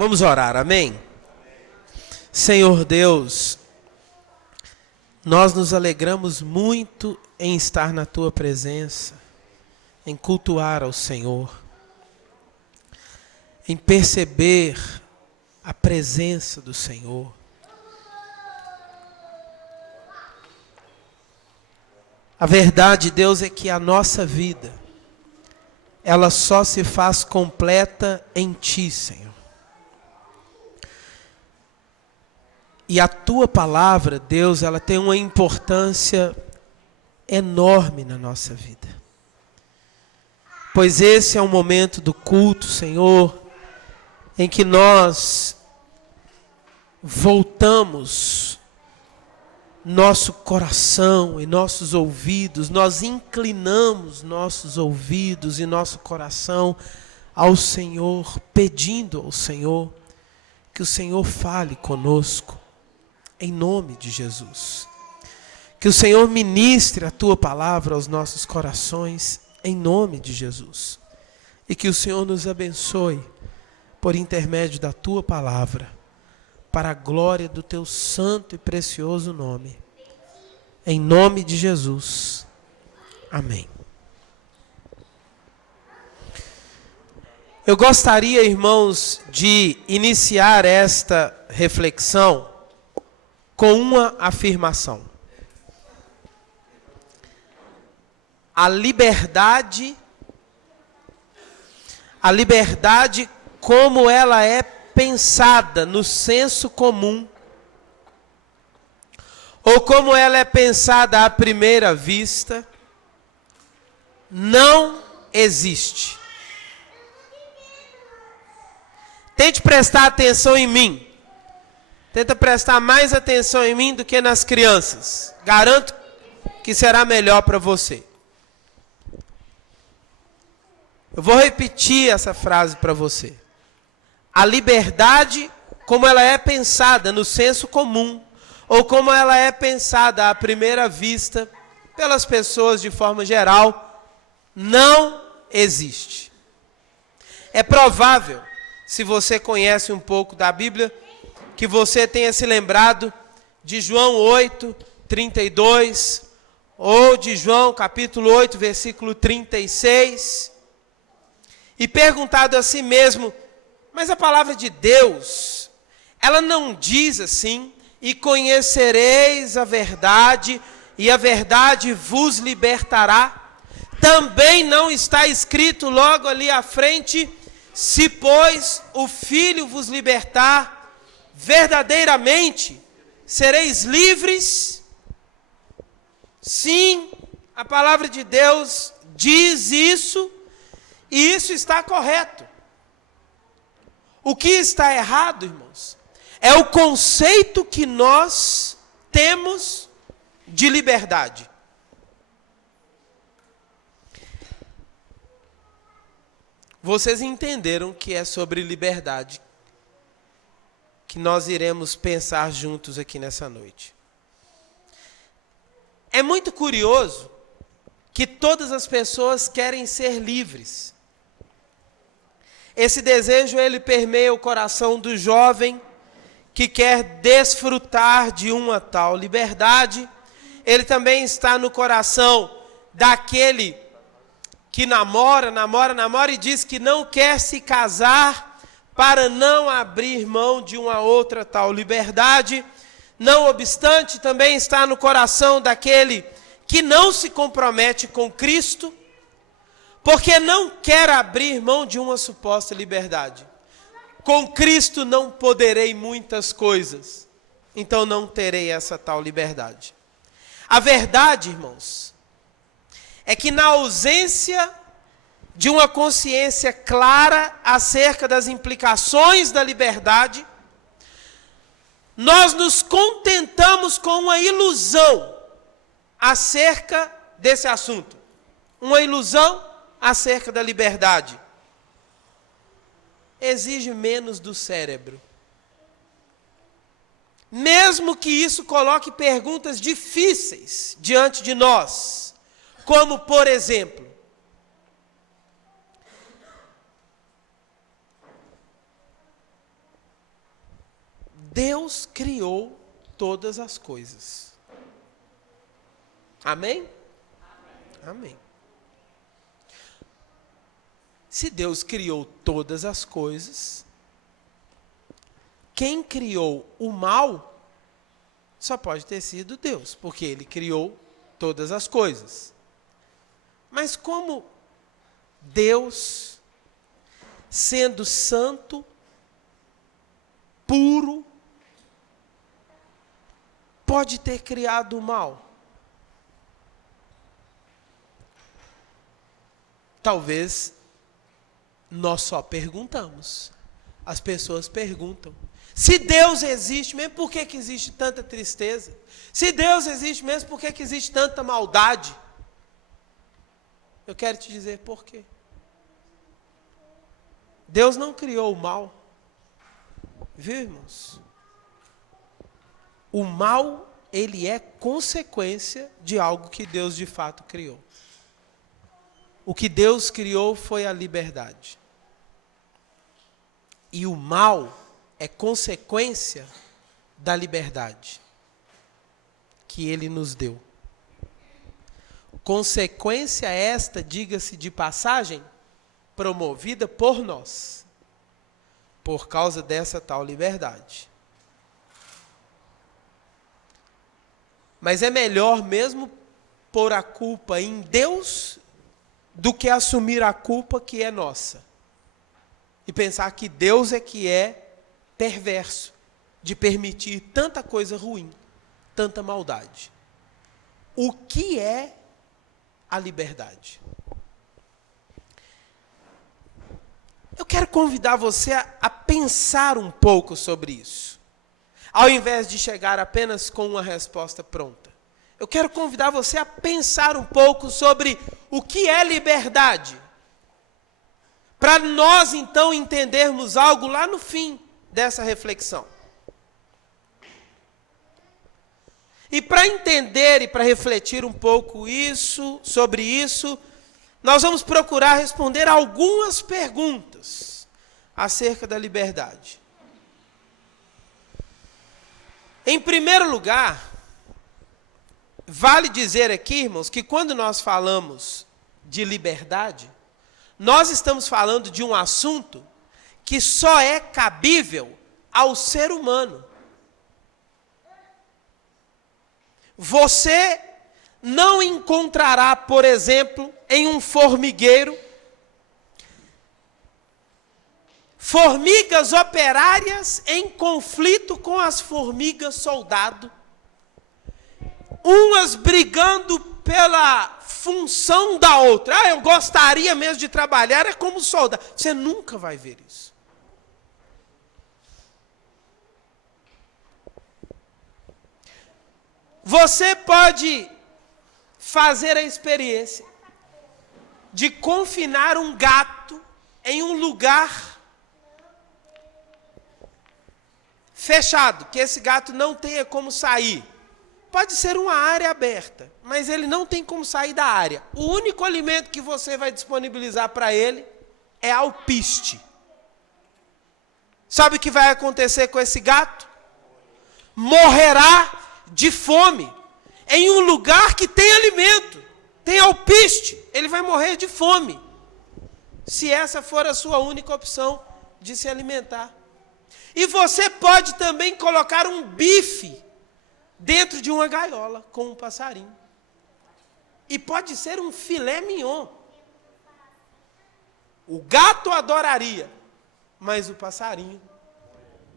Vamos orar, amém? Senhor Deus, nós nos alegramos muito em estar na Tua presença, em cultuar ao Senhor, em perceber a presença do Senhor. A verdade, Deus, é que a nossa vida, ela só se faz completa em Ti, Senhor. E a Tua palavra, Deus, ela tem uma importância enorme na nossa vida. Pois esse é o momento do culto, Senhor, em que nós voltamos nosso coração e nossos ouvidos, nós inclinamos nossos ouvidos e nosso coração ao Senhor, pedindo ao Senhor que o Senhor fale conosco, em nome de Jesus. Que o Senhor ministre a Tua palavra aos nossos corações, em nome de Jesus. E que o Senhor nos abençoe por intermédio da Tua palavra, para a glória do Teu santo e precioso nome. Em nome de Jesus. Amém. Eu gostaria, irmãos, de iniciar esta reflexão com uma afirmação. A liberdade como ela é pensada no senso comum, ou como ela é pensada à primeira vista, não existe. Tente prestar atenção em mim. Tenta prestar mais atenção em mim do que nas crianças. Garanto que será melhor para você. Eu vou repetir essa frase para você. A liberdade, como ela é pensada no senso comum, ou como ela é pensada à primeira vista, pelas pessoas de forma geral, não existe. É provável, se você conhece um pouco da Bíblia, que você tenha se lembrado de João 8, 32, ou de João capítulo 8, versículo 36, e perguntado a si mesmo, mas a palavra de Deus, ela não diz assim, e conhecereis a verdade, e a verdade vos libertará. Também não está escrito logo ali à frente, se pois o Filho vos libertar, verdadeiramente sereis livres? Sim, a palavra de Deus diz isso, e isso está correto. O que está errado, irmãos, é o conceito que nós temos de liberdade. Vocês entenderam que é sobre liberdade que nós iremos pensar juntos aqui nessa noite. É muito curioso que todas as pessoas querem ser livres. Esse desejo, ele permeia o coração do jovem que quer desfrutar de uma tal liberdade. Ele também está no coração daquele que namora e diz que não quer se casar para não abrir mão de uma outra tal liberdade. Não obstante, também está no coração daquele que não se compromete com Cristo, porque não quer abrir mão de uma suposta liberdade. Com Cristo não poderei muitas coisas, então não terei essa tal liberdade. A verdade, irmãos, é que na ausência de uma consciência clara acerca das implicações da liberdade, nós nos contentamos com uma ilusão acerca desse assunto. Uma ilusão acerca da liberdade. Exige menos do cérebro. Mesmo que isso coloque perguntas difíceis diante de nós, como, por exemplo, Deus criou todas as coisas. Amém? Amém. Se Deus criou todas as coisas, quem criou o mal só pode ter sido Deus, porque Ele criou todas as coisas. Mas como Deus, sendo santo, puro, pode ter criado o mal? Talvez nós só perguntamos. As pessoas perguntam. Se Deus existe mesmo, por que existe tanta tristeza? Se Deus existe mesmo, por que existe tanta maldade? Eu quero te dizer por quê. Deus não criou o mal. Viu, irmãos? O mal, ele é consequência de algo que Deus de fato criou. O que Deus criou foi a liberdade. E o mal é consequência da liberdade que Ele nos deu. Consequência esta, diga-se de passagem, promovida por nós, por causa dessa tal liberdade. Mas é melhor mesmo pôr a culpa em Deus do que assumir a culpa que é nossa. E pensar que Deus é que é perverso de permitir tanta coisa ruim, tanta maldade. O que é a liberdade? Eu quero convidar você a pensar um pouco sobre isso. Ao invés de chegar apenas com uma resposta pronta. Eu quero convidar você a pensar um pouco sobre o que é liberdade. Para nós, então, entendermos algo lá no fim dessa reflexão. E para entender e para refletir um pouco sobre isso, nós vamos procurar responder algumas perguntas acerca da liberdade. Em primeiro lugar, vale dizer aqui, irmãos, que quando nós falamos de liberdade, nós estamos falando de um assunto que só é cabível ao ser humano. Você não encontrará, por exemplo, em um formigueiro, formigas operárias em conflito com as formigas soldado, umas brigando pela função da outra. Eu gostaria mesmo de trabalhar como soldado. Você nunca vai ver isso. Você pode fazer a experiência de confinar um gato em um lugar fechado, que esse gato não tenha como sair. Pode ser uma área aberta, mas ele não tem como sair da área. O único alimento que você vai disponibilizar para ele é alpiste. Sabe o que vai acontecer com esse gato? Morrerá de fome. Em um lugar que tem alimento, tem alpiste, ele vai morrer de fome. Se essa for a sua única opção de se alimentar. E você pode também colocar um bife dentro de uma gaiola com um passarinho. E pode ser um filé mignon. O gato adoraria, mas o passarinho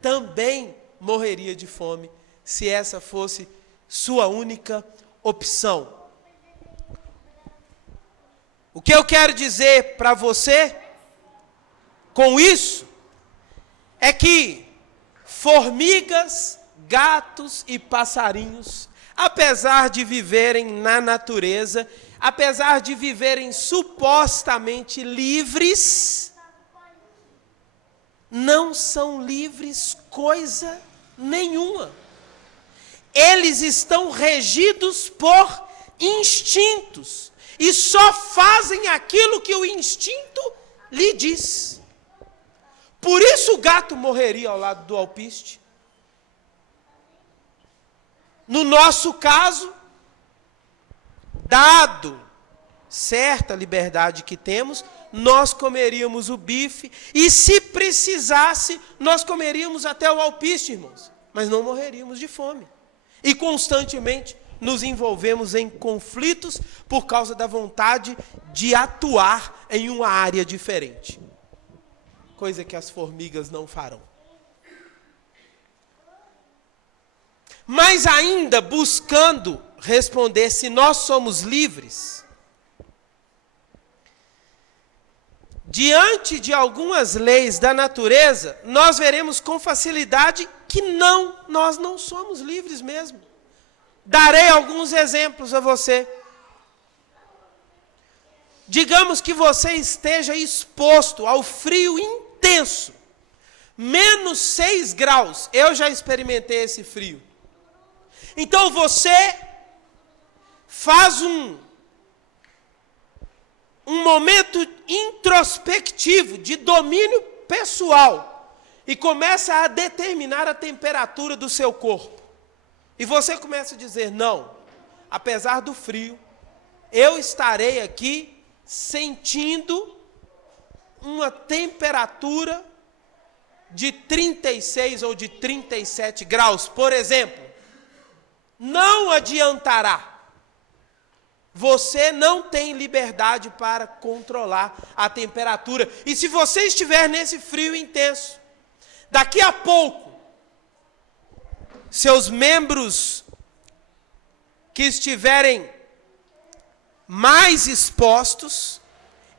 também morreria de fome se essa fosse sua única opção. O que eu quero dizer para você com isso é que formigas, gatos e passarinhos, apesar de viverem na natureza, apesar de viverem supostamente livres, não são livres coisa nenhuma. Eles estão regidos por instintos e só fazem aquilo que o instinto lhe diz. Por isso o gato morreria ao lado do alpiste. No nosso caso, dado certa liberdade que temos, nós comeríamos o bife, e se precisasse, nós comeríamos até o alpiste, irmãos, mas não morreríamos de fome. E constantemente nos envolvemos em conflitos por causa da vontade de atuar em uma área diferente. Coisa que as formigas não farão. Mas ainda buscando responder se nós somos livres, diante de algumas leis da natureza, nós veremos com facilidade que nós não somos livres mesmo. Darei alguns exemplos a você. Digamos que você esteja exposto ao frio intenso, menos 6 graus. Eu já experimentei esse frio. Então você faz um momento introspectivo de domínio pessoal e começa a determinar a temperatura do seu corpo. E você começa a dizer, não, apesar do frio, eu estarei aqui sentindo uma temperatura de 36 ou de 37 graus, por exemplo. Não adiantará. Você não tem liberdade para controlar a temperatura. E se você estiver nesse frio intenso, daqui a pouco, seus membros que estiverem mais expostos,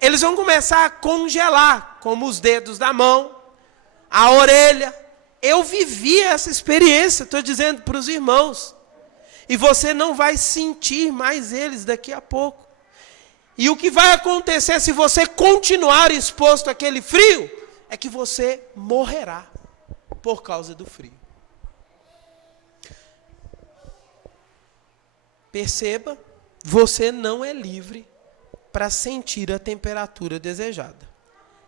eles vão começar a congelar, como os dedos da mão, a orelha. Eu vivi essa experiência, estou dizendo para os irmãos. E você não vai sentir mais eles daqui a pouco. E o que vai acontecer se você continuar exposto àquele frio, é que você morrerá por causa do frio. Perceba, você não é livre para sentir a temperatura desejada.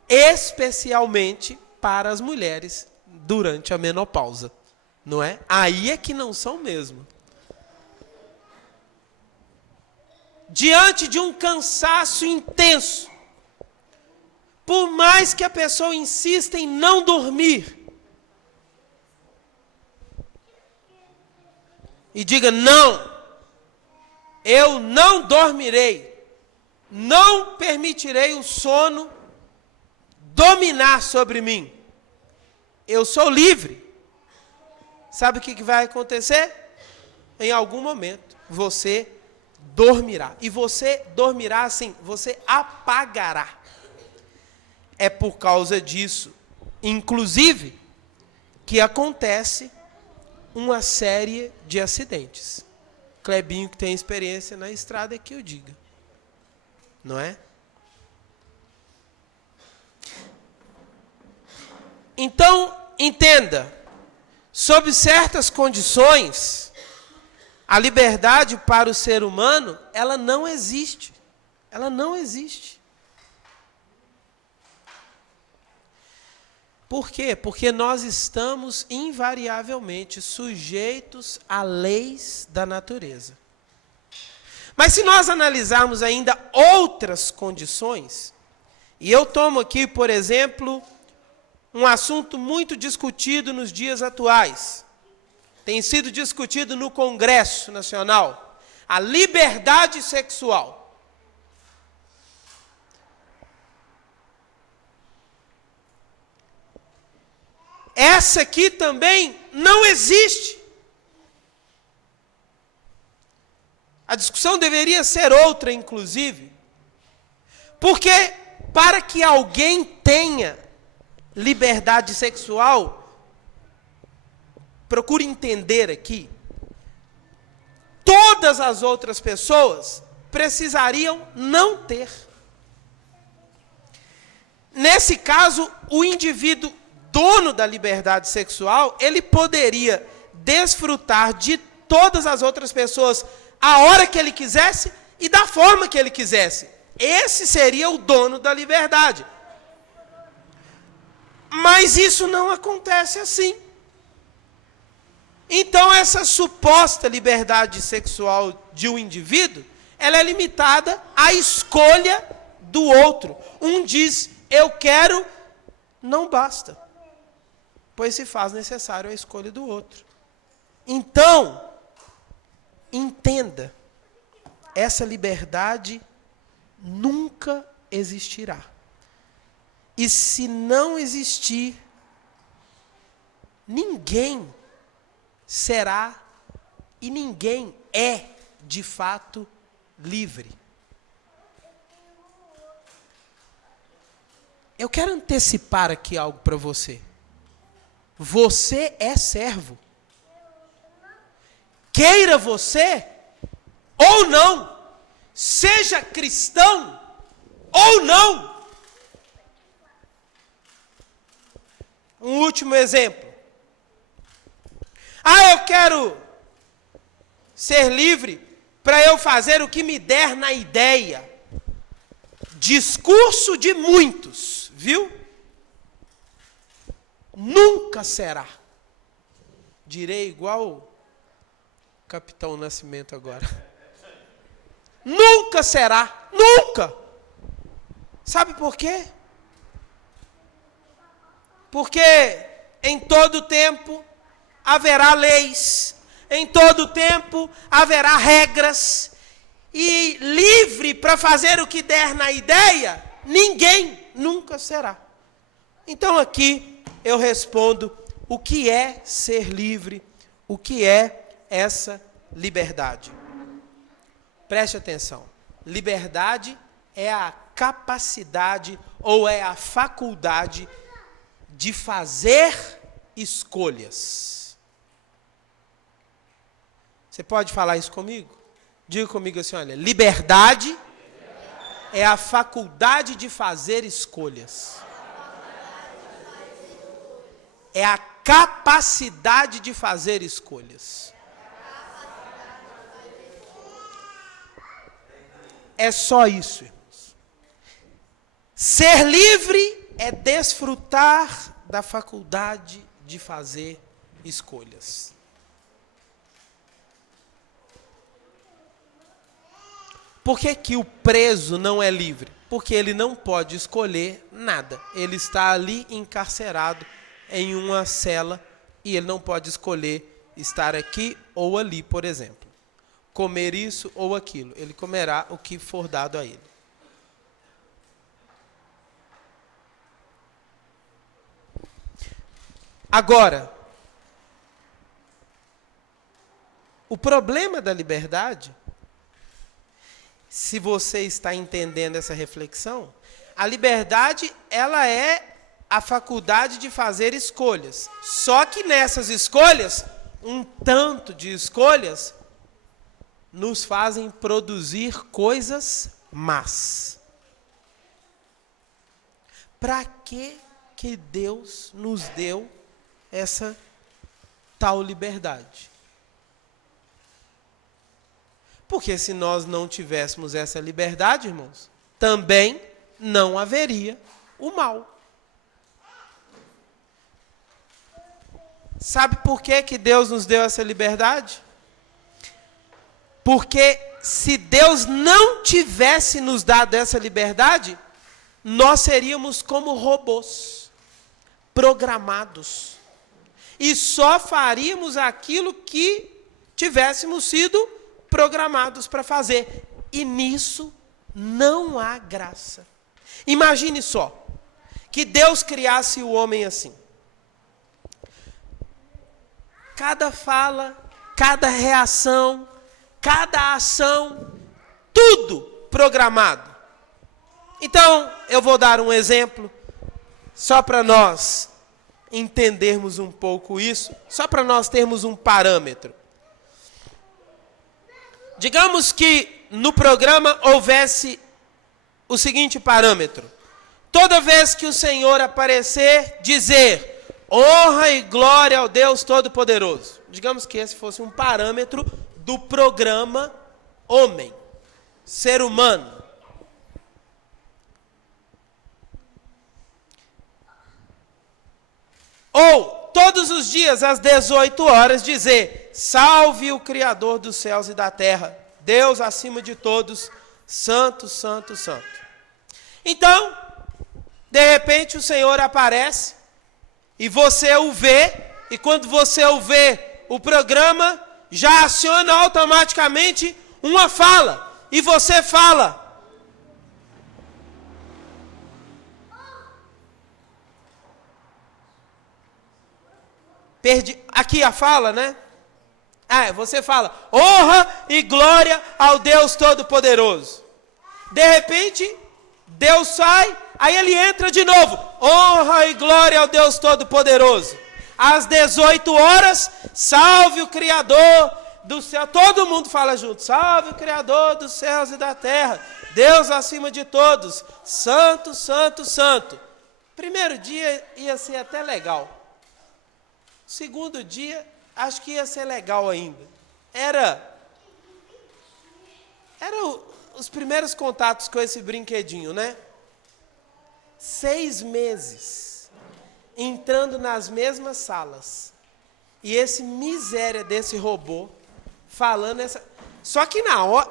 Especialmente para as mulheres durante a menopausa. Não é? Aí é que não são mesmo. Diante de um cansaço intenso, por mais que a pessoa insista em não dormir, e diga, não, eu não dormirei, não permitirei o sono dominar sobre mim, eu sou livre. Sabe o que vai acontecer? Em algum momento, você dormirá. E você dormirá assim, você apagará. É por causa disso, inclusive, que acontece uma série de acidentes. Clebinho, que tem experiência na estrada, é que eu diga. Não é? Então, entenda, sob certas condições, a liberdade para o ser humano, ela não existe. Ela não existe. Por quê? Porque nós estamos invariavelmente sujeitos a leis da natureza. Mas se nós analisarmos ainda outras condições, e eu tomo aqui, por exemplo, um assunto muito discutido nos dias atuais, tem sido discutido no Congresso Nacional, a liberdade sexual. Essa aqui também não existe. A discussão deveria ser outra, inclusive, porque para que alguém tenha liberdade sexual, procure entender aqui, todas as outras pessoas precisariam não ter. Nesse caso, o indivíduo dono da liberdade sexual, ele poderia desfrutar de todas as outras pessoas a hora que ele quisesse e da forma que ele quisesse. Esse seria o dono da liberdade. Mas isso não acontece assim. Então, essa suposta liberdade sexual de um indivíduo, ela é limitada à escolha do outro. Um diz, eu quero, não basta, pois se faz necessário a escolha do outro. Então, entenda, essa liberdade nunca existirá. E se não existir, ninguém será e ninguém é, de fato, livre. Eu quero antecipar aqui algo para você. Você é servo. Queira você ou não, seja cristão ou não. Um último exemplo. Eu quero ser livre para eu fazer o que me der na ideia. Discurso de muitos, viu? Nunca será. Direi igual o Capitão Nascimento agora. Nunca será. Nunca. Sabe por quê? Porque em todo tempo haverá leis, em todo tempo haverá regras, e livre para fazer o que der na ideia, ninguém nunca será. Então aqui eu respondo o que é ser livre, o que é essa liberdade. Preste atenção, liberdade é a capacidade ou é a faculdade de fazer escolhas. Você pode falar isso comigo? Diga comigo assim, olha, liberdade é a faculdade de fazer escolhas. É a capacidade de fazer escolhas. É só isso, irmãos. Ser livre é desfrutar da faculdade de fazer escolhas. Por que que o preso não é livre? Porque ele não pode escolher nada. Ele está ali encarcerado em uma cela e ele não pode escolher estar aqui ou ali, por exemplo. Comer isso ou aquilo. Ele comerá o que for dado a ele. Agora, o problema da liberdade, se você está entendendo essa reflexão, a liberdade, ela é a faculdade de fazer escolhas. Só que nessas escolhas, um tanto de escolhas nos fazem produzir coisas más. Para que Deus nos deu essa tal liberdade? Porque se nós não tivéssemos essa liberdade, irmãos, também não haveria o mal. Sabe por que Deus nos deu essa liberdade? Porque se Deus não tivesse nos dado essa liberdade, nós seríamos como robôs, programados. E só faríamos aquilo que tivéssemos sido programados para fazer. E nisso não há graça. Imagine só, que Deus criasse o homem assim. Cada fala, cada reação, cada ação, tudo programado. Então, eu vou dar um exemplo, só para nós entendermos um pouco isso, só para nós termos um parâmetro. Digamos que no programa houvesse o seguinte parâmetro. Toda vez que o Senhor aparecer, dizer honra e glória ao Deus Todo-Poderoso. Digamos que esse fosse um parâmetro do programa homem, ser humano. Ou todos os dias, às 18 horas, dizer: salve o Criador dos céus e da terra, Deus acima de todos, santo, santo, santo. Então, de repente o Senhor aparece, e você o vê, e quando você o vê, o programa já aciona automaticamente uma fala, e você fala. Aqui a fala, né? Você fala: honra e glória ao Deus Todo-Poderoso. De repente, Deus sai, aí ele entra de novo: honra e glória ao Deus Todo-Poderoso. Às 18 horas, salve o Criador do céu. Todo mundo fala junto: salve o Criador dos céus e da terra, Deus acima de todos, santo, santo, santo. Primeiro dia ia ser até legal. Segundo dia, acho que ia ser legal ainda. Era os primeiros contatos com esse brinquedinho, né? 6 meses, entrando nas mesmas salas. E esse miséria desse robô, falando essa... Só que na hora...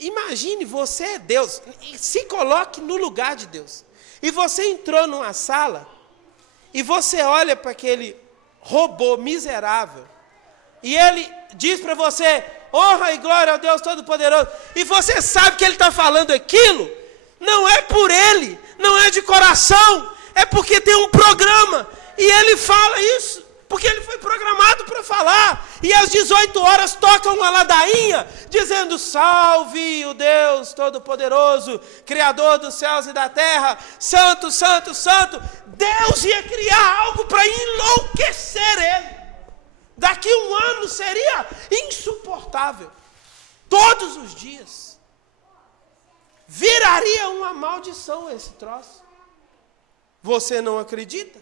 Imagine, você é Deus. Se coloque no lugar de Deus. E você entrou numa sala, e você olha para aquele robô miserável, e ele diz para você: honra e glória ao Deus Todo-Poderoso, e você sabe que ele está falando aquilo, não é por ele, não é de coração, é porque tem um programa, e ele fala isso, porque ele foi programado para falar, e às 18 horas toca uma ladainha, dizendo: salve o Deus Todo-Poderoso, Criador dos céus e da terra, santo, santo, santo. Deus ia criar algo para enlouquecer ele. Daqui a um ano seria insuportável. Todos os dias. Viraria uma maldição esse troço. Você não acredita?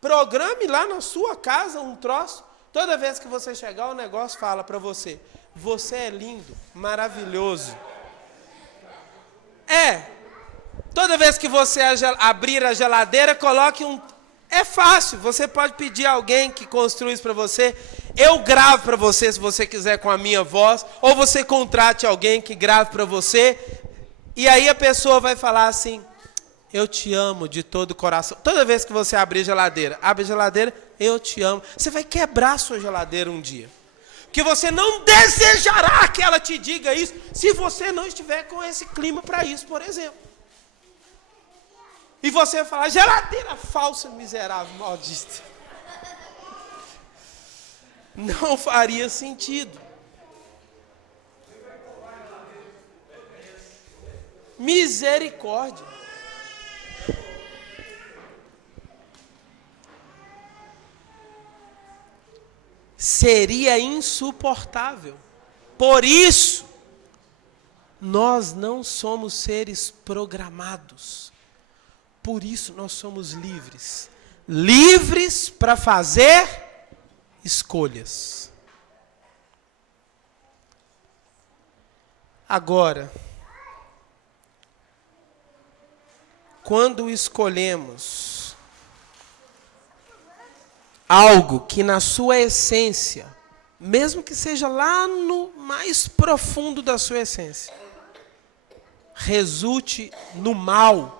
Programe lá na sua casa um troço. Toda vez que você chegar, o negócio fala para você: você é lindo, maravilhoso. Toda vez que você abrir a geladeira, coloque um... É fácil, você pode pedir a alguém que construa isso para você. Eu gravo para você, se você quiser, com a minha voz. Ou você contrate alguém que grave para você. E aí a pessoa vai falar assim: eu te amo de todo o coração. Toda vez que você abrir abre a geladeira, eu te amo. Você vai quebrar a sua geladeira um dia. Porque você não desejará que ela te diga isso, se você não estiver com esse clima para isso, por exemplo. E você vai falar: geladeira falsa, miserável, maldita. Não faria sentido. Misericórdia. Seria insuportável. Por isso, nós não somos seres programados. Por isso nós somos livres. Livres para fazer escolhas. Agora, quando escolhemos algo que na sua essência, mesmo que seja lá no mais profundo da sua essência, resulte no mal,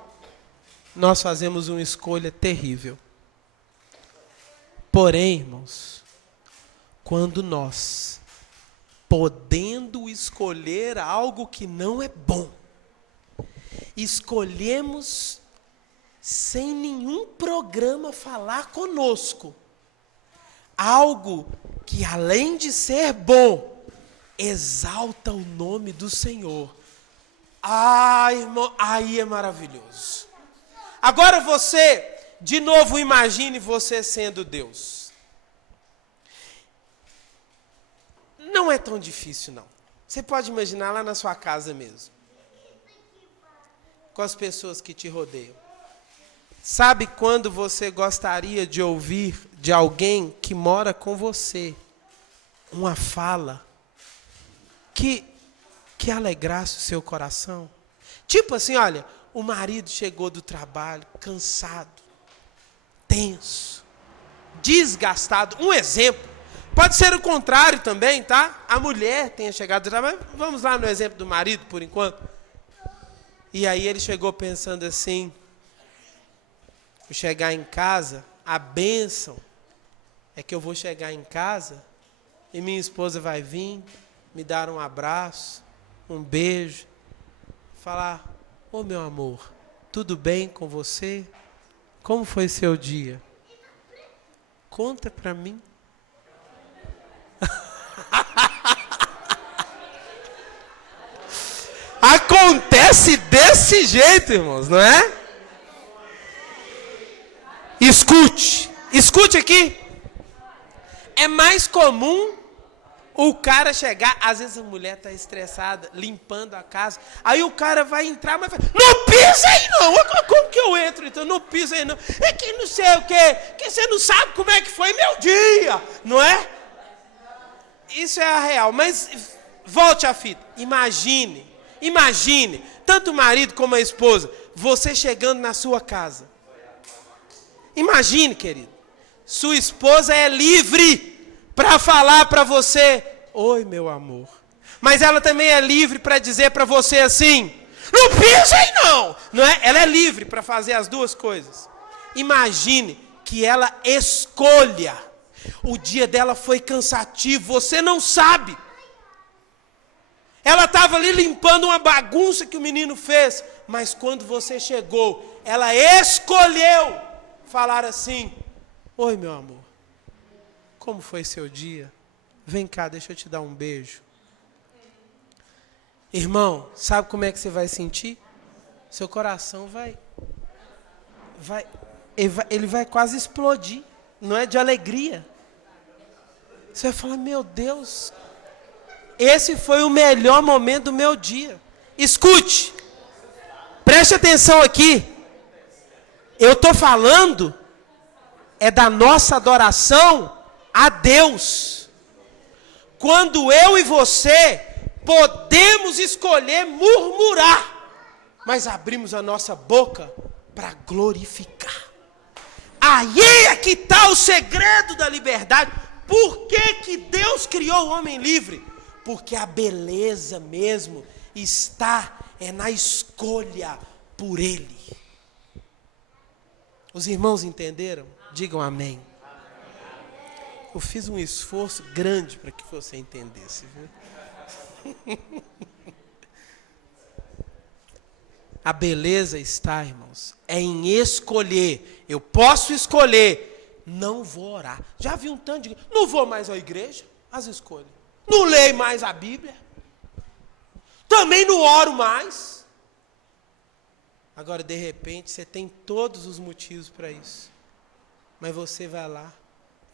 nós fazemos uma escolha terrível. Porém, irmãos, quando nós, podendo escolher algo que não é bom, escolhemos sem nenhum programa falar conosco, algo que, além de ser bom, exalta o nome do Senhor. Irmão, aí é maravilhoso. Agora você, de novo, imagine você sendo Deus. Não é tão difícil, não. Você pode imaginar lá na sua casa mesmo, com as pessoas que te rodeiam. Sabe quando você gostaria de ouvir de alguém que mora com você uma fala que alegrasse o seu coração? Tipo assim, olha, o marido chegou do trabalho cansado, tenso, desgastado. Um exemplo. Pode ser o contrário também, tá? A mulher tenha chegado, mas vamos lá no exemplo do marido, por enquanto. E aí ele chegou pensando assim, vou chegar em casa, a bênção é que eu vou chegar em casa e minha esposa vai vir, me dar um abraço, um beijo, falar, ô meu amor, tudo bem com você? Como foi seu dia? Conta pra mim. Acontece desse jeito, irmãos, não é? Escute aqui. É mais comum o cara chegar, às vezes a mulher está estressada, limpando a casa, aí o cara vai entrar, mas fala, não pisa aí não, como que eu entro então? Não pisa aí não, é que não sei o quê, que você não sabe como é que foi meu dia, não é? Isso é a real, mas volte à fita, imagine, tanto o marido como a esposa, você chegando na sua casa. Imagine, querido, sua esposa é livre para falar para você, oi meu amor. Mas ela também é livre para dizer para você assim, não pisa aí não é? Ela é livre para fazer as duas coisas. Imagine que ela escolha. O dia dela foi cansativo, você não sabe. Ela estava ali limpando uma bagunça que o menino fez, mas quando você chegou, ela escolheu falar assim, oi meu amor, como foi seu dia? Vem cá, deixa eu te dar um beijo. Irmão, sabe como é que você vai sentir? Seu coração ele vai quase explodir, não é de alegria. Você vai falar, meu Deus, esse foi o melhor momento do meu dia. Escute, preste atenção aqui. Eu estou falando é da nossa adoração a Deus. Quando eu e você podemos escolher murmurar, mas abrimos a nossa boca para glorificar. Aí é que está o segredo da liberdade. Por que Deus criou o homem livre? Porque a beleza mesmo está na escolha por Ele. Os irmãos entenderam? Digam amém. Eu fiz um esforço grande para que você entendesse, viu? A beleza está, irmãos, em escolher. Eu posso escolher, não vou orar. Já vi um tanto de... Não vou mais à igreja, as escolhas. Não leio mais a Bíblia. Também não oro mais. Agora, de repente, você tem todos os motivos para isso. Mas você vai lá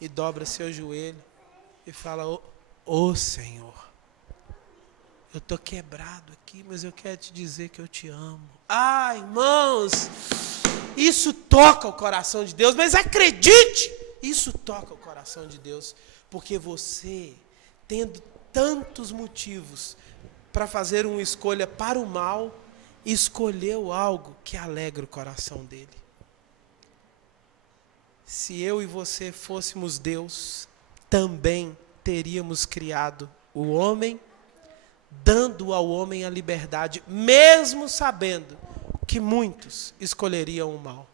e dobra seu joelho e fala, ô Senhor, eu estou quebrado aqui, mas eu quero te dizer que eu te amo. Ah, irmãos, isso toca o coração de Deus, mas acredite, isso toca o coração de Deus, porque você, tendo tantos motivos para fazer uma escolha para o mal, escolheu algo que alegra o coração dele. Se eu e você fôssemos Deus, também teríamos criado o homem, dando ao homem a liberdade, mesmo sabendo que muitos escolheriam o mal.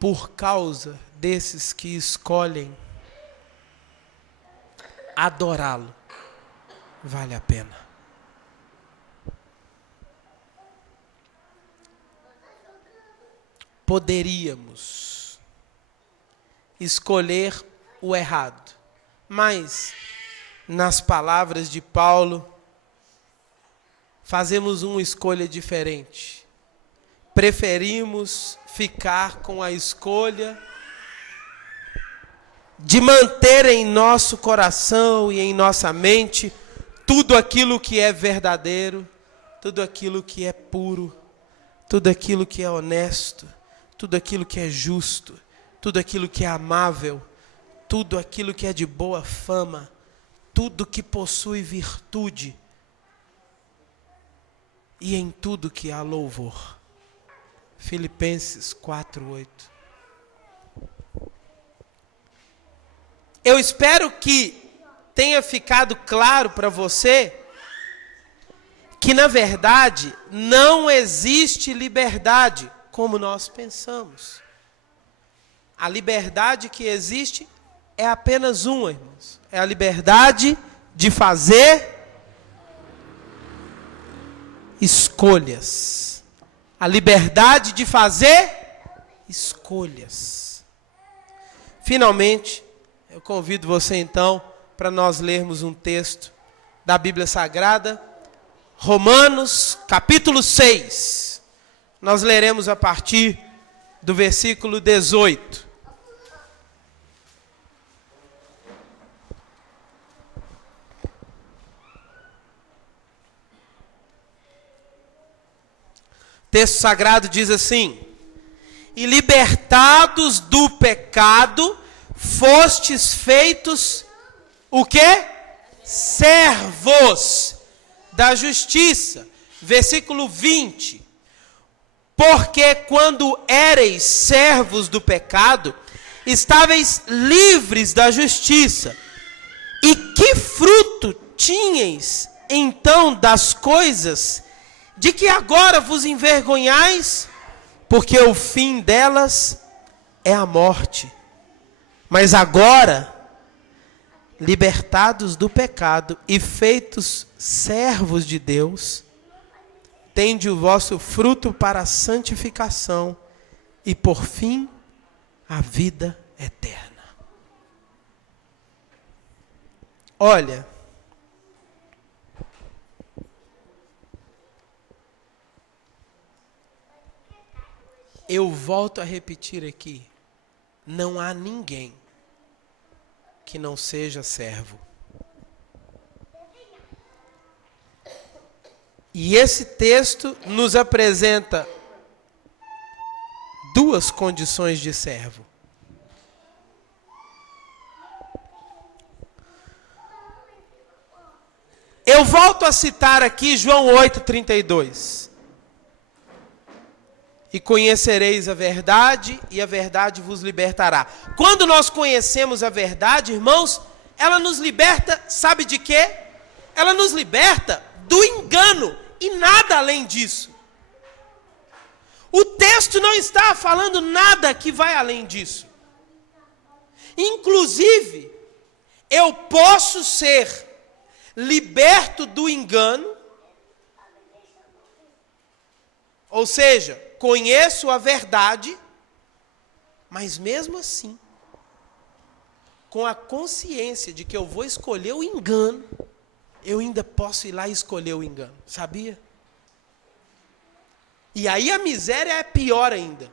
Por causa desses que escolhem adorá-lo, vale a pena. Poderíamos escolher o errado, mas, nas palavras de Paulo, fazemos uma escolha diferente. Preferimos ficar com a escolha de manter em nosso coração e em nossa mente tudo aquilo que é verdadeiro, tudo aquilo que é puro, tudo aquilo que é honesto, tudo aquilo que é justo, tudo aquilo que é amável, tudo aquilo que é de boa fama, tudo que possui virtude e em tudo que há louvor. Filipenses 4:8. Eu espero que tenha ficado claro para você que, na verdade, não existe liberdade como nós pensamos. A liberdade que existe é apenas uma, irmãos. É a liberdade de fazer escolhas. A liberdade de fazer escolhas. Finalmente, eu convido você então para nós lermos um texto da Bíblia Sagrada, Romanos, capítulo 6. Nós leremos a partir do versículo 18. O texto sagrado diz assim: e libertados do pecado, fostes feitos o quê? Servos da justiça. Versículo 20. Porque quando éreis servos do pecado, estáveis livres da justiça. E que fruto tinhais então das coisas de que agora vos envergonhais? Porque o fim delas é a morte. Mas agora, libertados do pecado e feitos servos de Deus, tende o vosso fruto para a santificação e, por fim, a vida eterna. Olha, eu volto a repetir aqui, não há ninguém que não seja servo. E esse texto nos apresenta duas condições de servo. Eu volto a citar aqui João 8:32. E conhecereis a verdade, e a verdade vos libertará. Quando nós conhecemos a verdade, irmãos, ela nos liberta, sabe de quê? Ela nos liberta do engano, e nada além disso. O texto não está falando nada que vai além disso. Inclusive, eu posso ser liberto do engano, ou seja, conheço a verdade, mas mesmo assim, com a consciência de que eu vou escolher o engano, eu ainda posso ir lá e escolher o engano, sabia? E aí a miséria é pior ainda,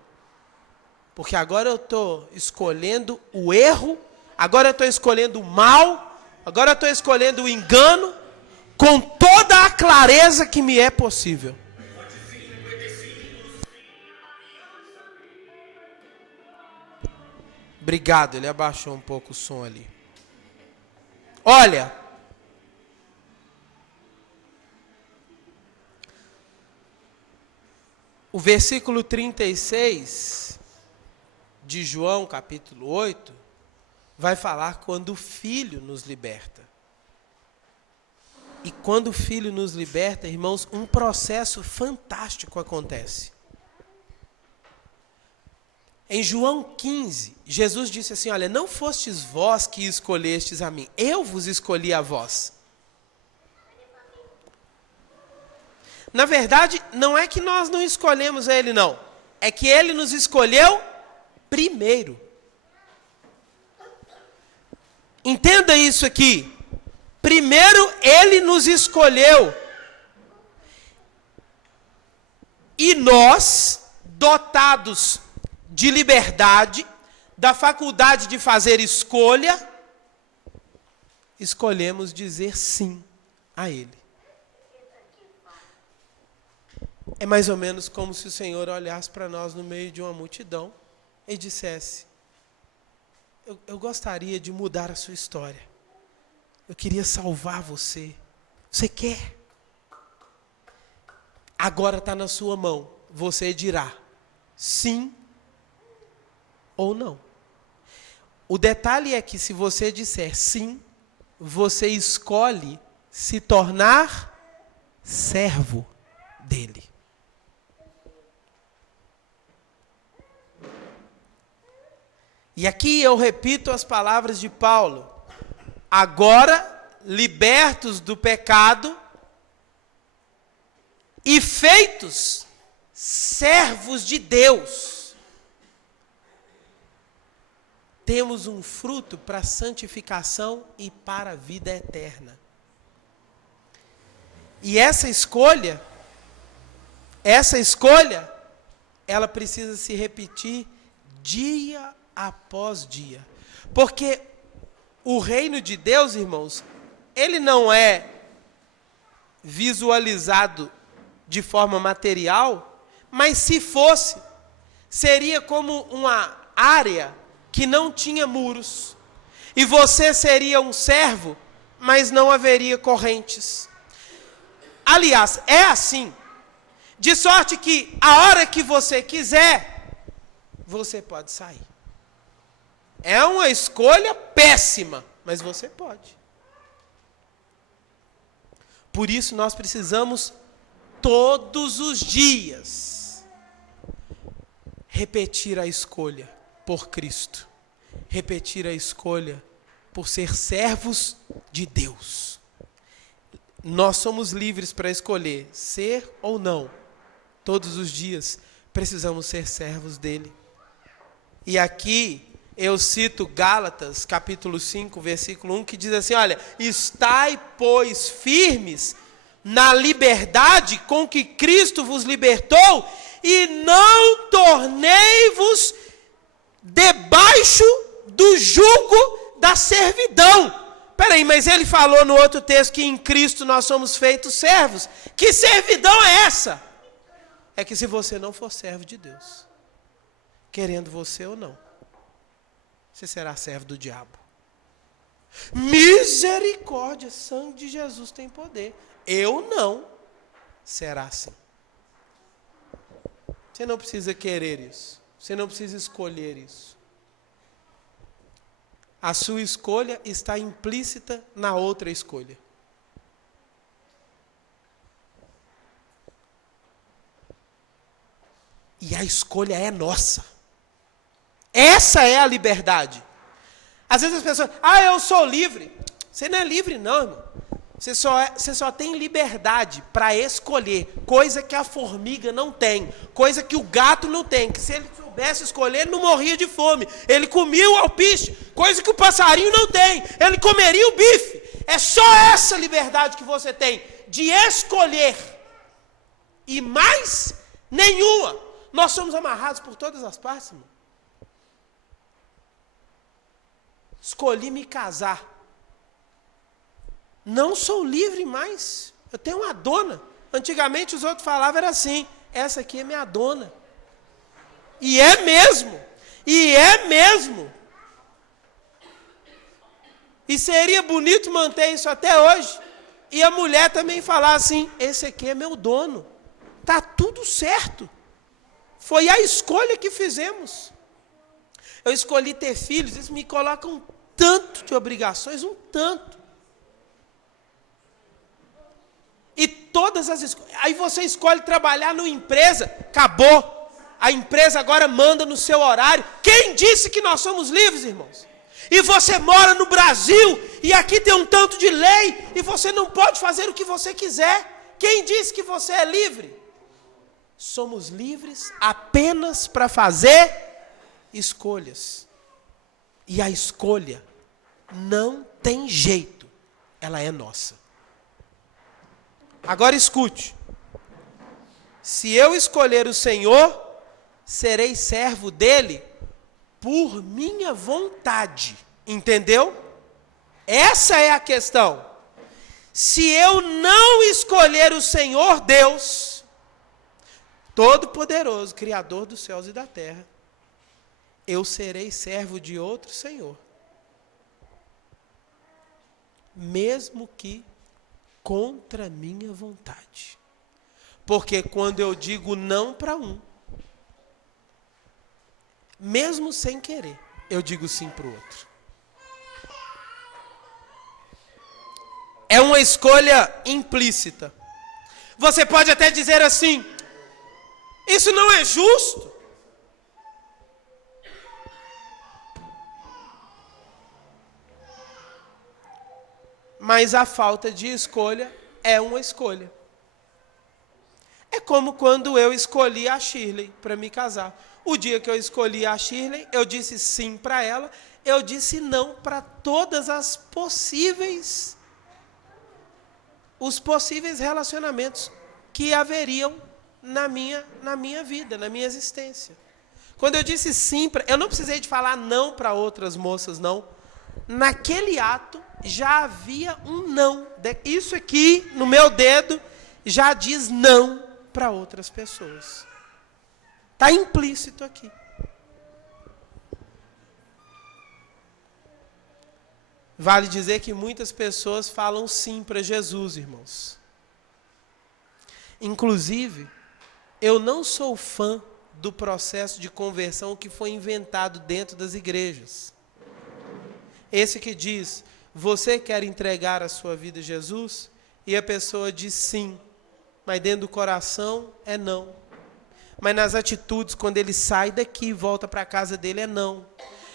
porque agora eu estou escolhendo o erro, agora eu estou escolhendo o mal, agora eu estou escolhendo o engano, com toda a clareza que me é possível. Obrigado, ele abaixou um pouco o som ali. Olha, o versículo 36 de João, capítulo 8, vai falar quando o Filho nos liberta. E quando o Filho nos liberta, irmãos, um processo fantástico acontece. Em João 15, Jesus disse assim, olha, não fostes vós que escolhestes a mim, eu vos escolhi a vós. Na verdade, não é que nós não escolhemos a ele, não. É que ele nos escolheu primeiro. Entenda isso aqui. Primeiro, ele nos escolheu. E nós, dotados de liberdade, da faculdade de fazer escolha, escolhemos dizer sim a ele. É mais ou menos como se o Senhor olhasse para nós no meio de uma multidão e dissesse, eu gostaria de mudar a sua história. Eu queria salvar você. Você quer? Agora está na sua mão. Você dirá sim ou não. O detalhe é que se você disser sim, você escolhe se tornar servo dele. E aqui eu repito as palavras de Paulo. Agora, libertos do pecado e feitos servos de Deus, temos um fruto para a santificação e para a vida eterna. E essa escolha, ela precisa se repetir dia após dia. Porque o reino de Deus, irmãos, ele não é visualizado de forma material, mas se fosse, seria como uma área que não tinha muros. E você seria um servo, mas não haveria correntes. Aliás, é assim. De sorte que a hora que você quiser, você pode sair. É uma escolha péssima, mas você pode. Por isso nós precisamos todos os dias repetir a escolha por Cristo. Repetir a escolha por ser servos de Deus. Nós somos livres para escolher ser ou não. Todos os dias precisamos ser servos dele. E aqui eu cito Gálatas, capítulo 5, versículo 1, que diz assim, olha, estai, pois, firmes na liberdade com que Cristo vos libertou, e não tornei-vos debaixo do jugo da servidão. Peraí, mas ele falou no outro texto que em Cristo nós somos feitos servos. Que servidão é essa? É que se você não for servo de Deus, querendo você ou não, você será servo do diabo. Misericórdia, sangue de Jesus tem poder. Eu não. Será assim. Você não precisa querer isso. Você não precisa escolher isso. A sua escolha está implícita na outra escolha. E a escolha é nossa. Essa é a liberdade. Às vezes as pessoas, eu sou livre. Você não é livre não, irmão. Você só tem liberdade para escolher, coisa que a formiga não tem, coisa que o gato não tem, que se ele soubesse escolher, ele não morria de fome. Ele comia o alpiste, coisa que o passarinho não tem, ele comeria o bife. É só essa liberdade que você tem, de escolher. E mais nenhuma. Nós somos amarrados por todas as partes, irmão. Escolhi me casar. Não sou livre mais. Eu tenho uma dona. Antigamente os outros falavam era assim, essa aqui é minha dona. E é mesmo. E é mesmo. E seria bonito manter isso até hoje. E a mulher também falar assim, esse aqui é meu dono. Tá tudo certo. Foi a escolha que fizemos. Eu escolhi ter filhos, isso me coloca um tanto de obrigações, um tanto. E todas as escolhas. Aí você escolhe trabalhar numa empresa, acabou. A empresa agora manda no seu horário. Quem disse que nós somos livres, irmãos? E você mora no Brasil, e aqui tem um tanto de lei, e você não pode fazer o que você quiser. Quem disse que você é livre? Somos livres apenas para fazer escolhas. E a escolha não tem jeito, ela é nossa. Agora escute, se eu escolher o Senhor, serei servo dele por minha vontade, entendeu? Essa é a questão. Se eu não escolher o Senhor Deus, Todo-Poderoso, Criador dos céus e da terra, eu serei servo de outro Senhor. Mesmo que contra minha vontade. Porque quando eu digo não para um, mesmo sem querer, eu digo sim para o outro. É uma escolha implícita. Você pode até dizer assim, isso não é justo. Mas a falta de escolha é uma escolha. É como quando eu escolhi a Shirley para me casar. O dia que eu escolhi a Shirley, eu disse sim para ela, eu disse não para todas as os possíveis relacionamentos que haveriam na minha vida, na minha existência. Quando eu disse sim, eu não precisei de falar não para outras moças, não. Naquele ato já havia um não. Isso aqui, no meu dedo, já diz não para outras pessoas. Está implícito aqui. Vale dizer que muitas pessoas falam sim para Jesus, irmãos. Inclusive, eu não sou fã do processo de conversão que foi inventado dentro das igrejas. Esse que diz, você quer entregar a sua vida a Jesus? E a pessoa diz sim, mas dentro do coração é não. Mas nas atitudes, quando ele sai daqui e volta para a casa dele, é não.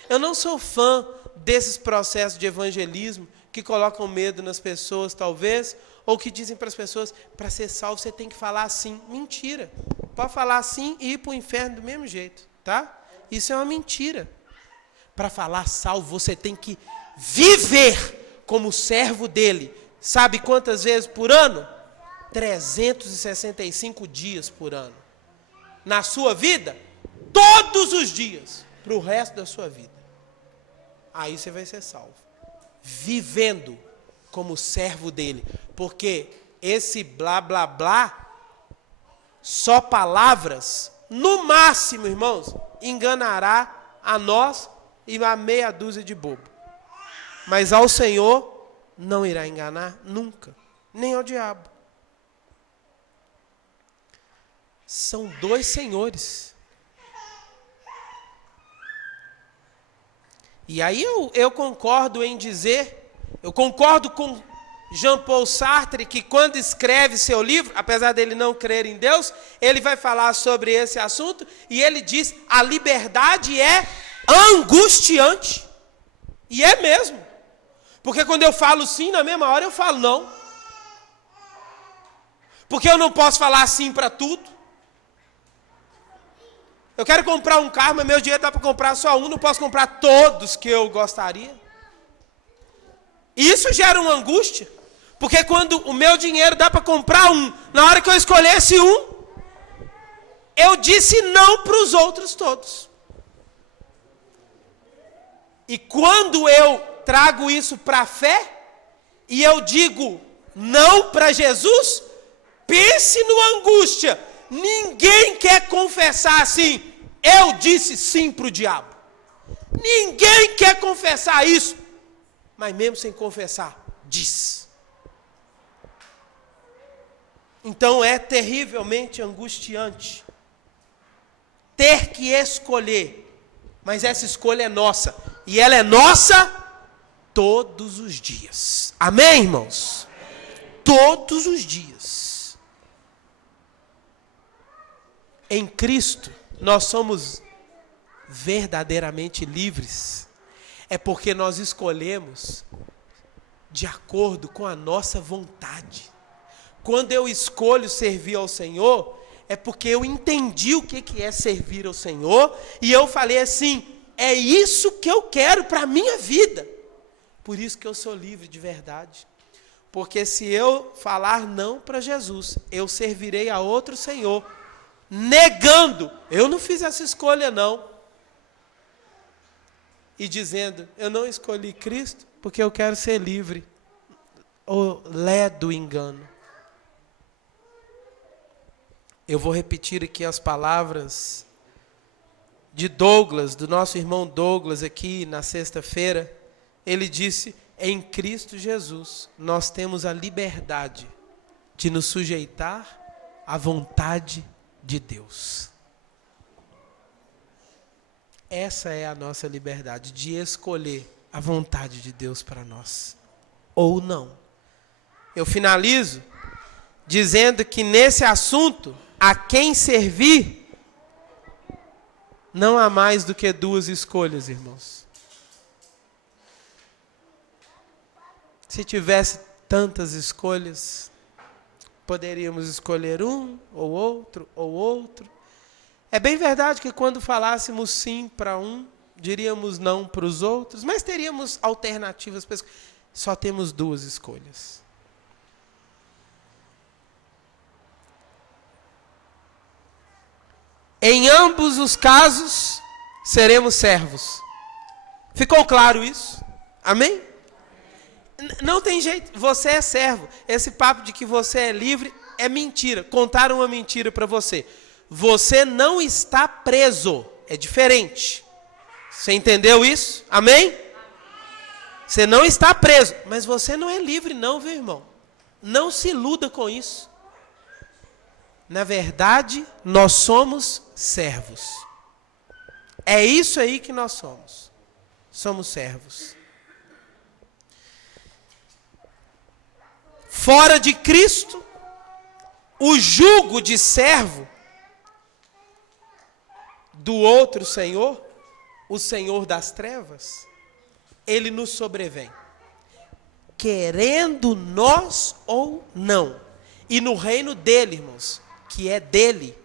Eu não sou fã desses processos de evangelismo que colocam medo nas pessoas, talvez, ou que dizem para as pessoas, para ser salvo você tem que falar assim. Mentira. Pode falar assim e ir para o inferno do mesmo jeito, tá? Isso é uma mentira. Para falar salvo, você tem que viver como servo dele. Sabe quantas vezes por ano? 365 dias por ano. Na sua vida, todos os dias, para o resto da sua vida. Aí você vai ser salvo. Vivendo como servo dele. Porque esse blá, blá, blá, só palavras, no máximo, irmãos, enganará a nós e a meia dúzia de bobo. Mas ao Senhor não irá enganar nunca, nem ao diabo. São dois senhores. E aí eu concordo em dizer, eu concordo com Jean-Paul Sartre, que quando escreve seu livro, apesar dele não crer em Deus, ele vai falar sobre esse assunto, e ele diz, a liberdade é angustiante. E é mesmo. Porque quando eu falo sim, na mesma hora eu falo não. Porque eu não posso falar sim para tudo. Eu quero comprar um carro, mas meu dinheiro dá para comprar só um, não posso comprar todos que eu gostaria. Isso gera uma angústia. Porque quando o meu dinheiro dá para comprar um, na hora que eu escolhesse um, eu disse não para os outros todos. E quando eu trago isso para a fé, e eu digo não para Jesus, pense numa angústia. Ninguém quer confessar assim, eu disse sim para o diabo. Ninguém quer confessar isso, mas mesmo sem confessar, diz. Então é terrivelmente angustiante ter que escolher, mas essa escolha é nossa, e ela é nossa todos os dias. Amém, irmãos? Todos os dias. Em Cristo, nós somos verdadeiramente livres. É porque nós escolhemos de acordo com a nossa vontade. Quando eu escolho servir ao Senhor, é porque eu entendi o que é servir ao Senhor, e eu falei assim, é isso que eu quero para a minha vida. Por isso que eu sou livre de verdade. Porque se eu falar não para Jesus, eu servirei a outro Senhor, negando, eu não fiz essa escolha não, e dizendo, eu não escolhi Cristo porque eu quero ser livre, ou ledo engano. Eu vou repetir aqui as palavras de Douglas, do nosso irmão Douglas aqui na sexta-feira. Ele disse, em Cristo Jesus, nós temos a liberdade de nos sujeitar à vontade de Deus. Essa é a nossa liberdade, de escolher a vontade de Deus para nós, ou não. Eu finalizo dizendo que nesse assunto, a quem servir, não há mais do que duas escolhas, irmãos. Se tivesse tantas escolhas, poderíamos escolher um, ou outro, ou outro. É bem verdade que quando falássemos sim para um, diríamos não para os outros, mas teríamos alternativas. Só temos duas escolhas. Em ambos os casos, seremos servos. Ficou claro isso? Amém? Não tem jeito, você é servo. Esse papo de que você é livre é mentira. Contaram uma mentira para você. Você não está preso, é diferente. Você entendeu isso? Amém? Você não está preso, mas você não é livre não, viu, irmão? Não se iluda com isso. Na verdade, nós somos servos. É isso aí que nós somos. Somos servos. Fora de Cristo, o jugo de servo do outro Senhor, o Senhor das trevas, ele nos sobrevém. Querendo nós ou não. E no reino dele, irmãos, que é dele,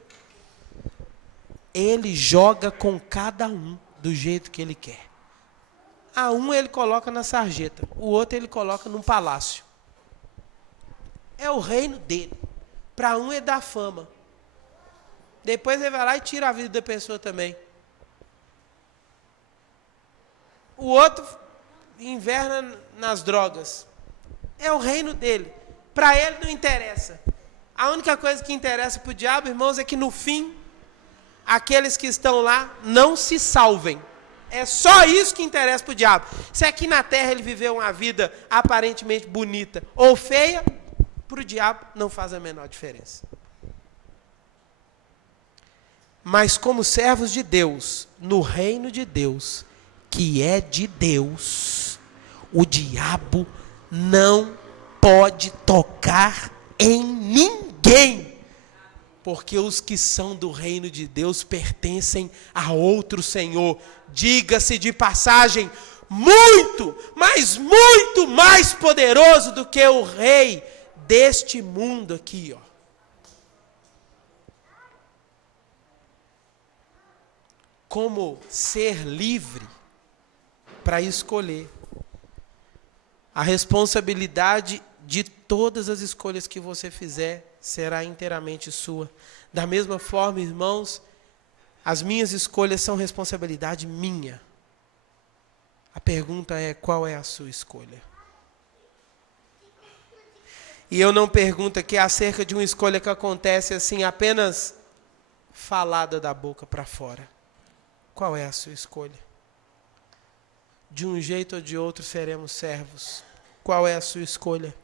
ele joga com cada um do jeito que ele quer. A um ele coloca na sarjeta, o outro ele coloca num palácio. É o reino dele. Para um ele dá fama. Depois ele vai lá e tira a vida da pessoa também. O outro inverna nas drogas. É o reino dele. Para ele não interessa. A única coisa que interessa para o diabo, irmãos, é que no fim, aqueles que estão lá não se salvem. É só isso que interessa para o diabo. Se aqui na terra ele viveu uma vida aparentemente bonita ou feia, para o diabo não faz a menor diferença. Mas como servos de Deus, no reino de Deus, que é de Deus, o diabo não pode tocar em ninguém. Porque os que são do reino de Deus pertencem a outro Senhor. Diga-se de passagem, muito, mas muito mais poderoso do que o rei deste mundo aqui, ó. Como ser livre para escolher. A responsabilidade de todas as escolhas que você fizer será inteiramente sua. Da mesma forma, irmãos, as minhas escolhas são responsabilidade minha. A pergunta é: qual é a sua escolha? E eu não pergunto aqui acerca de uma escolha que acontece assim, apenas falada da boca para fora. Qual é a sua escolha? De um jeito ou de outro seremos servos. Qual é a sua escolha?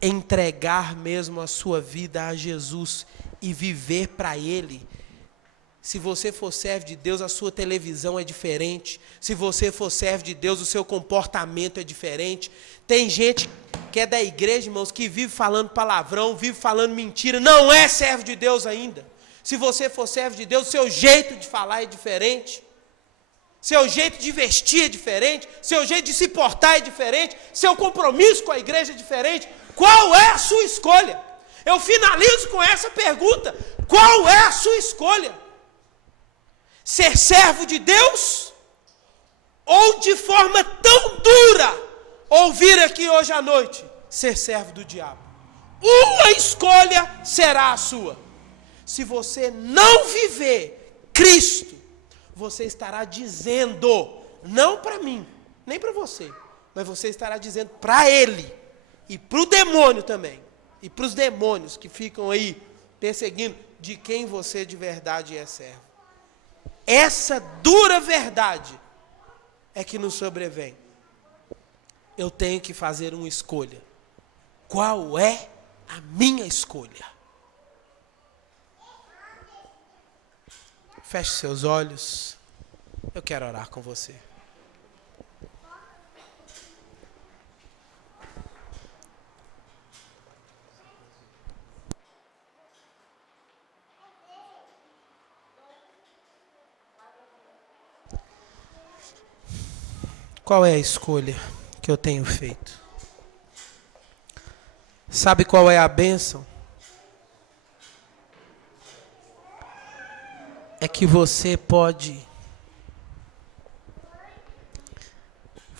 Entregar mesmo a sua vida a Jesus e viver para Ele. Se você for servo de Deus, a sua televisão é diferente. Se você for servo de Deus, o seu comportamento é diferente. Tem gente que é da igreja, irmãos, que vive falando palavrão, vive falando mentira, não é servo de Deus ainda. Se você for servo de Deus, seu jeito de falar é diferente. Seu jeito de vestir é diferente, seu jeito de se portar é diferente, seu compromisso com a igreja é diferente. Qual é a sua escolha? Eu finalizo com essa pergunta: qual é a sua escolha? Ser servo de Deus? Ou de forma tão dura, ouvir aqui hoje à noite, ser servo do diabo? Uma escolha será a sua. Se você não viver Cristo, você estará dizendo, não para mim, nem para você, mas você estará dizendo para ele, e para o demônio também, e para os demônios que ficam aí perseguindo, de quem você de verdade é servo. Essa dura verdade é que nos sobrevém. Eu tenho que fazer uma escolha. Qual é a minha escolha? Feche seus olhos. Eu Eu quero orar com você. Qual é a escolha que eu tenho feito? Sabe qual é a bênção? É que você pode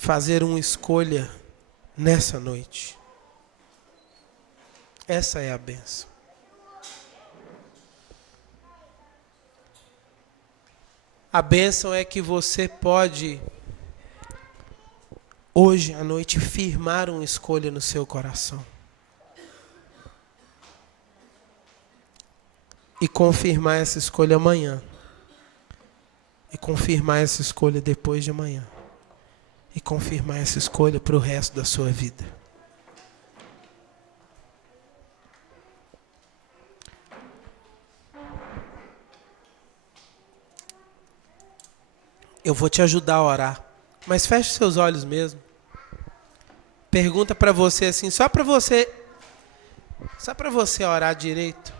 fazer uma escolha nessa noite. Essa é a bênção. A bênção é que você pode, hoje à noite, firmar uma escolha no seu coração. E confirmar essa escolha amanhã. E confirmar essa escolha depois de amanhã. E confirmar essa escolha para o resto da sua vida. Eu vou te ajudar a orar. Mas feche seus olhos mesmo. Pergunta para você assim, só para você orar direito.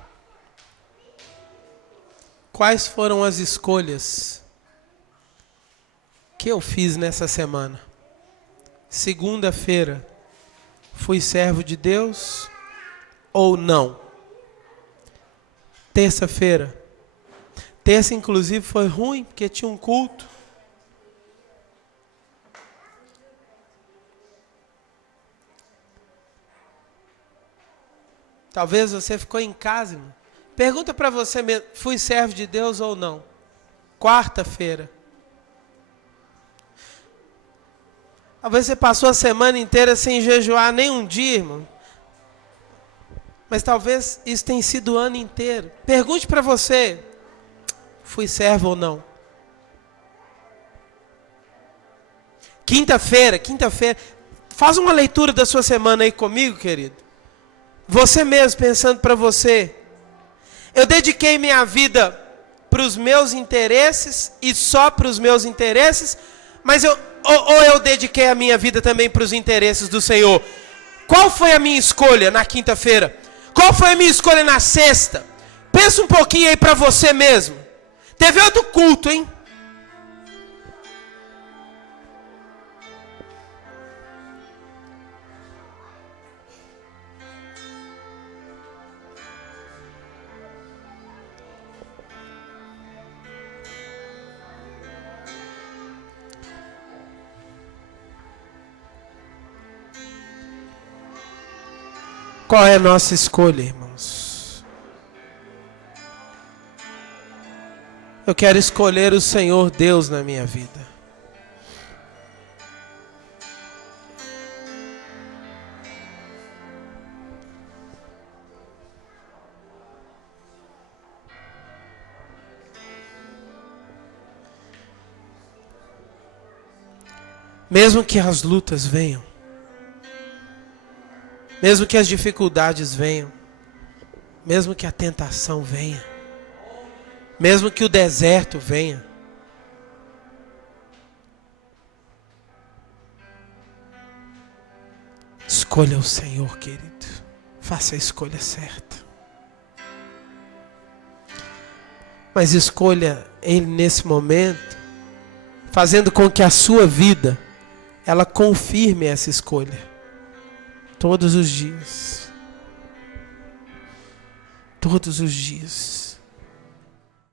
Quais foram as escolhas que eu fiz nessa semana? Segunda-feira, fui servo de Deus ou não? Terça-feira. Terça, inclusive, foi ruim, porque tinha um culto. Talvez você ficou em casa, irmão. Pergunta para você mesmo, fui servo de Deus ou não? Quarta-feira. Talvez você passou a semana inteira sem jejuar nem um dia, irmão. Mas talvez isso tenha sido o ano inteiro. Pergunte para você, fui servo ou não? Quinta-feira. Faz uma leitura da sua semana aí comigo, querido. Você mesmo pensando para você. Eu dediquei minha vida para os meus interesses e só para os meus interesses, mas eu dediquei a minha vida também para os interesses do Senhor. Qual foi a minha escolha na quinta-feira? Qual foi a minha escolha na sexta? Pensa um pouquinho aí para você mesmo. Teve outro culto, hein? Qual é a nossa escolha, irmãos? Eu quero escolher o Senhor Deus na minha vida. Mesmo que as lutas venham, mesmo que as dificuldades venham, mesmo que a tentação venha, mesmo que o deserto venha, escolha o Senhor, querido. Faça a escolha certa. Mas escolha Ele nesse momento, fazendo com que a sua vida, ela confirme essa escolha. Todos os dias. Todos os dias.